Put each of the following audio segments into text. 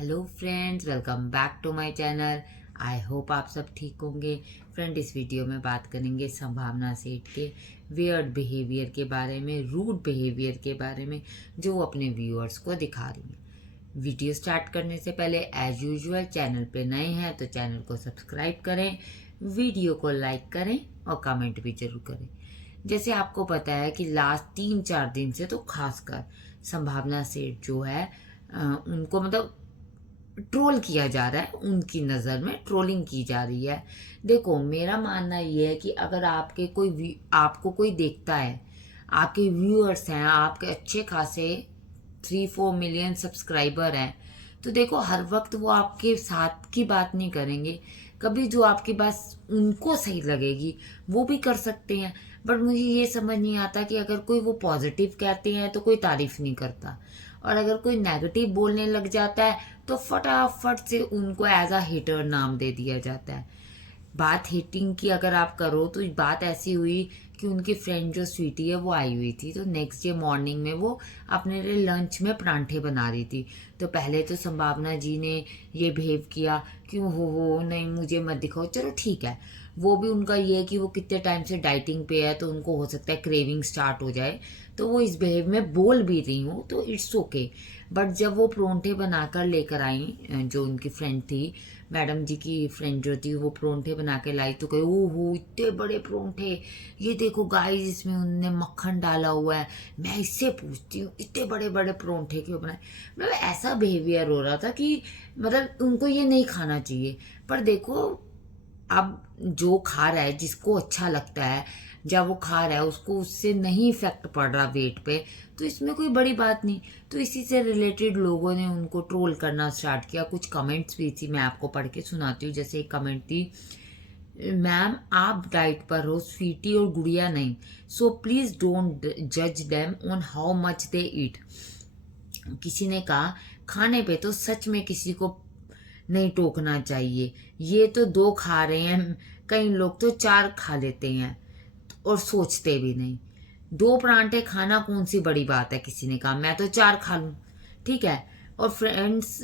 Hello friends, welcome back to my channel. I hope आप सब ठीक होंगे। फ्रेंड, इस वीडियो में बात करेंगे संभावना सेठ के वियर्ड बिहेवियर के बारे में, रूड बिहेवियर के बारे में, जो वो अपने व्यूअर्स को दिखा रही हैं। वीडियो स्टार्ट करने से पहले एज यूजुअल चैनल पे नए हैं तो चैनल को सब्सक्राइब करें, वीडियो को लाइक करें और कमेंट भी जरूर करें। जैसे आपको पता है कि लास्ट 3-4 दिन से तो खासकर संभावना सेठ जो है उनको मतलब ट्रोल किया जा रहा है। उनकी नज़र में ट्रोलिंग की जा रही है। देखो, मेरा मानना ये है कि अगर आपको कोई देखता है, आपके व्यूअर्स हैं, आपके अच्छे खासे 3-4 मिलियन सब्सक्राइबर हैं, तो देखो हर वक्त वो आपके साथ की बात नहीं करेंगे। कभी जो आपकी बात उनको सही लगेगी वो भी कर सकते हैं। बट मुझे ये समझ नहीं आता कि अगर कोई वो पॉजिटिव कहते हैं तो कोई तारीफ नहीं करता, और अगर कोई नेगेटिव बोलने लग जाता है तो फटाफट से उनको एज अ हिटर नाम दे दिया जाता है। बात हिटिंग की अगर आप करो तो बात ऐसी हुई कि उनकी फ्रेंड जो स्वीटी है वो आई हुई थी, तो नेक्स्ट डे मॉर्निंग में वो अपने लिए लंच में परांठे बना रही थी। तो पहले तो संभावना जी ने ये बिहेव किया कि हो नहीं मुझे मत दिखाओ, चलो ठीक है। वो भी उनका ये है कि वो कितने टाइम से डाइटिंग पे है तो उनको हो सकता है क्रेविंग स्टार्ट हो जाए, तो वो इस बिहेव में बोल भी रही हूँ तो इट्स ओके। बट जब वो परोंठे बनाकर लेकर आई, जो उनकी फ्रेंड थी, मैडम जी की फ्रेंड जो थी, वो परोंठे बना के लाई तो कहे ओहो इतने बड़े परोंठे, ये देखो गाइस इसमें उन्होंने मक्खन डाला हुआ है। मैं इससे पूछती हूँ इतने बड़े बड़े परोंठे क्यों बनाए। मतलब ऐसा बिहेवियर हो रहा था कि मतलब उनको ये नहीं खाना चाहिए। पर देखो, अब जो खा रहा है, जिसको अच्छा लगता है, जब वो खा रहा है उसको उससे नहीं इफेक्ट पड़ रहा वेट पे, तो इसमें कोई बड़ी बात नहीं। तो इसी से रिलेटेड लोगों ने उनको ट्रोल करना स्टार्ट किया। कुछ कमेंट्स भी थी, मैं आपको पढ़ के सुनाती हूँ। जैसे एक कमेंट थी, मैम आप डाइट पर हो, स्वीटी और गुड़िया नहीं, सो प्लीज डोंट जज them on how much they eat. किसी ने कहा खाने पे तो सच में किसी को नहीं टोकना चाहिए, ये तो 2 खा रहे हैं, कई लोग तो 4 खा लेते हैं और सोचते भी नहीं। 2 परांठे खाना कौन सी बड़ी बात है, किसी ने कहा मैं तो 4 खा लूं, ठीक है। और फ्रेंड्स,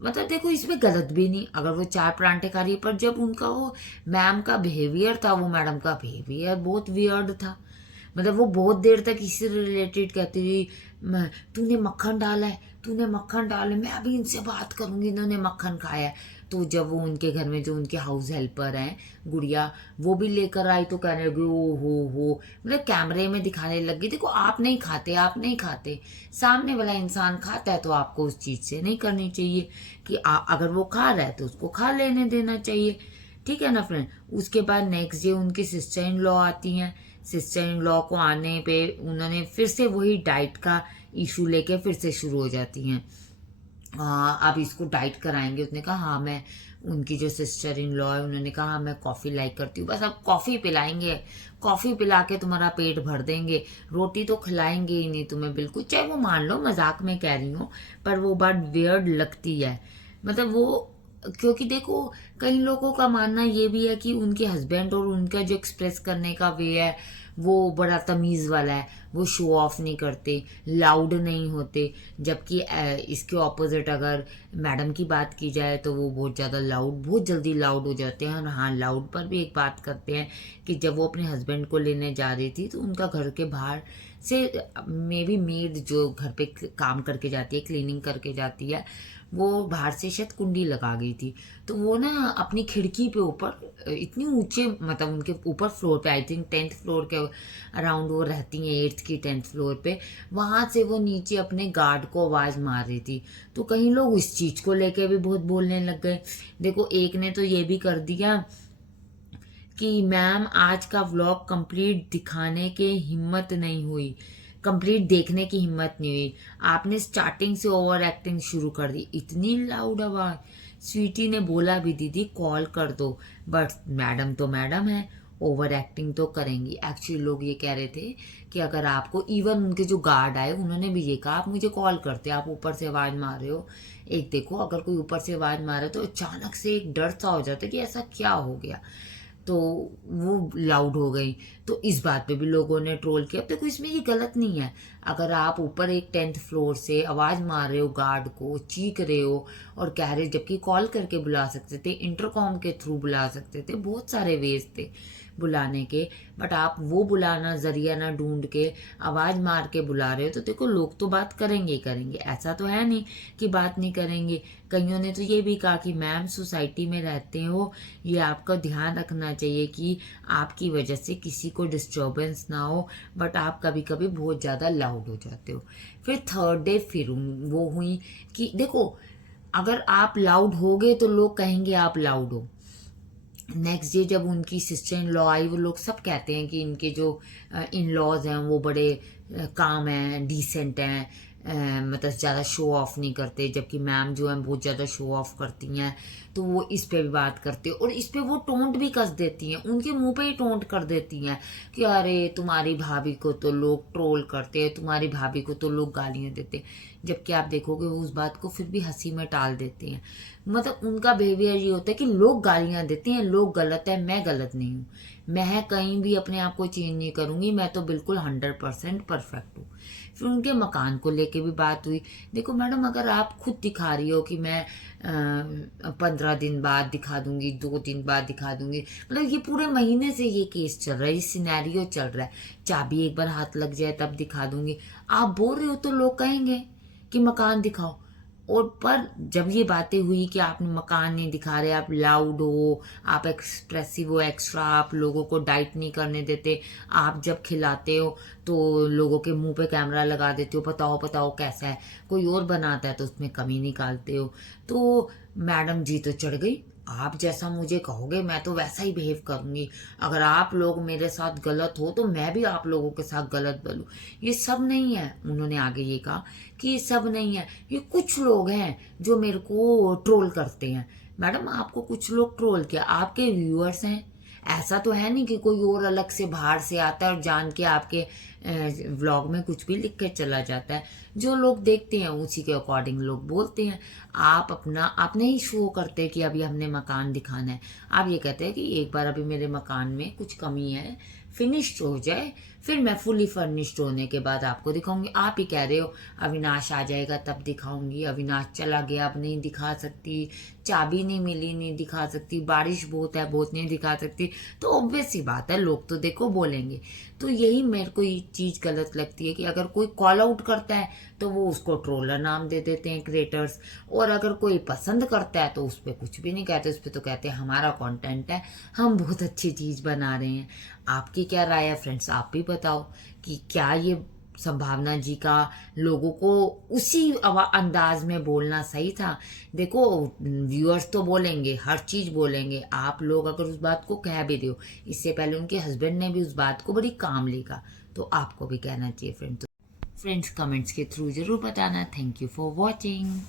मतलब देखो इसमें गलत भी नहीं अगर वो 4 परांठे खा रही है, पर जब उनका वो मैम का बिहेवियर था, वो मैडम का बिहेवियर बहुत वियर्ड था। मतलब वो बहुत देर तक इसी रिलेटेड कहती रही, तूने मक्खन डाला है, तूने मक्खन डाला है, मैं अभी इनसे बात करूंगी, इन्होंने मक्खन खाया है। तो जब वो उनके घर में जो उनके हाउस हेल्पर हैं गुड़िया, वो भी लेकर आई तो कहने लगी ओ हो, मतलब कैमरे में दिखाने लग गई, देखो आप नहीं खाते, आप नहीं खाते, सामने वाला इंसान खाता है तो आपको उस चीज़ से नहीं करनी चाहिए कि अगर वो खा रहा है तो उसको खा लेने देना चाहिए, ठीक है ना फ्रेंड। उसके बाद नेक्स्ट डे उनकी सिस्टर इन लॉ आती हैं। सिस्टर इन लॉ को आने पे उन्होंने फिर से वही डाइट का इशू लेके फिर से शुरू हो जाती हैं। अब इसको डाइट कराएंगे। उसने कहा हाँ मैं, उनकी जो सिस्टर इन लॉ है उन्होंने कहा हाँ मैं कॉफ़ी लाइक करती हूँ, बस अब कॉफ़ी पिलाएंगे, कॉफ़ी पिला के तुम्हारा पेट भर देंगे, रोटी तो खिलाएंगे ही नहीं तुम्हें बिल्कुल। चाहे वो मान लो मजाक में कह रही हूँ, पर वो बात वियर्ड लगती है। मतलब वो, क्योंकि देखो कई लोगों का मानना ये भी है कि उनके हस्बैंड और उनका जो एक्सप्रेस करने का वे है वो बड़ा तमीज़ वाला है, वो शो ऑफ नहीं करते, लाउड नहीं होते। जबकि इसके ऑपोजिट अगर मैडम की बात की जाए तो वो बहुत ज़्यादा लाउड, बहुत जल्दी लाउड हो जाते हैं। और हाँ, लाउड पर भी एक बात करते हैं कि जब वो अपने हस्बैंड को लेने जा रही थी तो उनका घर के बाहर से मे बी मेड जो घर पे काम करके जाती है, क्लीनिंग करके जाती है, वो बाहर से शायद कुंडी लगा गई थी। तो वो ना अपनी खिड़की पे ऊपर इतनी ऊंचे, मतलब उनके ऊपर फ्लोर पे, आई थिंक 10th फ्लोर के अराउंड वो रहती हैं, 8th की 10th फ्लोर पे, वहां से वो नीचे अपने गार्ड को आवाज़ मार रही थी। तो कई लोग इस चीज़ को लेके भी बहुत बोलने लग गए। देखो एक ने तो ये भी कर दिया कि मैम आज का व्लॉग कंप्लीट दिखाने के हिम्मत नहीं हुई, कंप्लीट देखने की हिम्मत नहीं हुई, आपने स्टार्टिंग से ओवर एक्टिंग शुरू कर दी, इतनी लाउड आवाज़। स्वीटी ने बोला भी दीदी कॉल कर दो, बट मैडम तो मैडम है, ओवर एक्टिंग तो करेंगी। एक्चुअली लोग ये कह रहे थे कि अगर आपको, इवन उनके जो गार्ड आए उन्होंने भी ये कहा आप मुझे कॉल करते, आप ऊपर से आवाज़ मार रहे हो। एक देखो अगर कोई ऊपर से आवाज़ मारे तो अचानक से एक डर सा हो जाता है कि ऐसा क्या हो गया, तो वो लाउड हो गई। तो इस बात पे भी लोगों ने ट्रोल किया। अब देखो इसमें ये गलत नहीं है, अगर आप ऊपर एक 10th फ्लोर से आवाज़ मार रहे हो गार्ड को, चीख रहे हो और कह रहे, जबकि कॉल करके बुला सकते थे, इंटरकॉम के थ्रू बुला सकते थे, बहुत सारे वेज थे बुलाने के, बट आप वो बुलाना जरिया ना ढूंढ के आवाज़ मार के बुला रहे हो, तो देखो लोग तो बात करेंगे ही करेंगे, ऐसा तो है नहीं कि बात नहीं करेंगे। कईयों ने तो ये भी कहा कि मैम सोसाइटी में रहते हो, ये आपका ध्यान रखना चाहिए कि आपकी वजह से किसी को डिस्टर्बेंस ना हो, बट आप कभी कभी बहुत ज़्यादा लाउड हो जाते हो। फिर थर्ड डे फिर वो हुई कि देखो अगर आप लाउड होगे तो लोग कहेंगे आप लाउड हो। नेक्स्ट डे जब उनकी सिस्टर इन लॉ आई, वो लोग सब कहते हैं कि इनके जो इन लॉज हैं वो बड़े काम हैं, डिसेंट हैं, मतलब ज़्यादा शो ऑफ नहीं करते, जबकि मैम जो है बहुत ज़्यादा शो ऑफ करती हैं। तो वो इस पे भी बात करते हैं और इस पे वो टोंट भी कस देती हैं, उनके मुंह पे ही टोंट कर देती हैं कि अरे तुम्हारी भाभी को तो लोग ट्रोल करते हैं, तुम्हारी भाभी को तो लोग गालियाँ देते हैं, जबकि आप देखोगे वो उस बात को फिर भी हंसी में टाल देते हैं। मतलब उनका बिहेवियर ये होता है कि लोग गालियाँ देते हैं, लोग गलत है, मैं गलत नहीं हूँ, मैं कहीं भी अपने आप को चेंज नहीं करूँगी, मैं तो बिल्कुल 100% परफेक्ट हूँ। फिर उनके मकान को लेके भी बात हुई। देखो मैडम, अगर आप खुद दिखा रही हो कि मैं 15 दिन बाद दिखा दूंगी, 2 दिन बाद दिखा दूंगी, मतलब ये पूरे महीने से ये केस चल रहा है, ये सिनेरियो चल रहा है, चाबी एक बार हाथ लग जाए तब दिखा दूंगी, आप बोल रहे हो तो लोग कहेंगे कि मकान दिखाओ। और पर जब ये बातें हुई कि आप मकान नहीं दिखा रहे, आप लाउड हो, आप एक्सप्रेसिव हो, एक्स्ट्रा आप लोगों को डाइट नहीं करने देते, आप जब खिलाते हो तो लोगों के मुंह पे कैमरा लगा देते हो, बताओ बताओ कैसा है, कोई और बनाता है तो उसमें कमी निकालते हो, तो मैडम जी तो चढ़ गई, आप जैसा मुझे कहोगे मैं तो वैसा ही बिहेव करूंगी, अगर आप लोग मेरे साथ गलत हो तो मैं भी आप लोगों के साथ गलत बोलूँ। ये सब नहीं है, उन्होंने आगे ये कहा कि ये सब नहीं है, ये कुछ लोग हैं जो मेरे को ट्रोल करते हैं। मैडम आपको कुछ लोग ट्रोल किया, आपके व्यूअर्स हैं, ऐसा तो है नहीं कि कोई और अलग से बाहर से आता है और जान के आपके व्लॉग में कुछ भी लिख के चला जाता है। जो लोग देखते हैं उसी के अकॉर्डिंग लोग बोलते हैं। आप नहीं शो करते कि अभी हमने मकान दिखाना है, आप ये कहते हैं कि एक बार अभी मेरे मकान में कुछ कमी है, फिनिश्ड हो जाए, फिर मैं फुली फर्निश्ड होने के बाद आपको दिखाऊंगी। आप ही कह रहे हो अविनाश आ जाएगा तब दिखाऊंगी, अविनाश चला गया अब नहीं दिखा सकती, चाबी नहीं मिली नहीं दिखा सकती, बारिश बहुत है बहुत नहीं दिखा सकती, तो ऑब्वियस सी बात है लोग तो देखो बोलेंगे। तो यही मेरे को ये चीज़ गलत लगती है कि अगर कोई कॉल आउट करता है तो वो उसको ट्रोलर नाम दे देते हैं क्रिएटर्स, और अगर कोई पसंद करता है तो उस पर कुछ भी नहीं कहते, उस पर तो कहते हैं हमारा कंटेंट है, हम बहुत अच्छी चीज़ बना रहे हैं। आपकी क्या राय है फ्रेंड्स, आप भी बताओ कि क्या ये संभावना जी का लोगों को उसी अंदाज में बोलना सही था। देखो व्यूअर्स तो बोलेंगे, हर चीज़ बोलेंगे, आप लोग अगर उस बात को कह भी दो, इससे पहले उनके हस्बैंड ने भी उस बात को बड़ी कामली कहा, तो आपको भी कहना चाहिए फ्रेंड्स। फ्रेंड्स कमेंट्स के थ्रू जरूर बताना। Thank you for watching.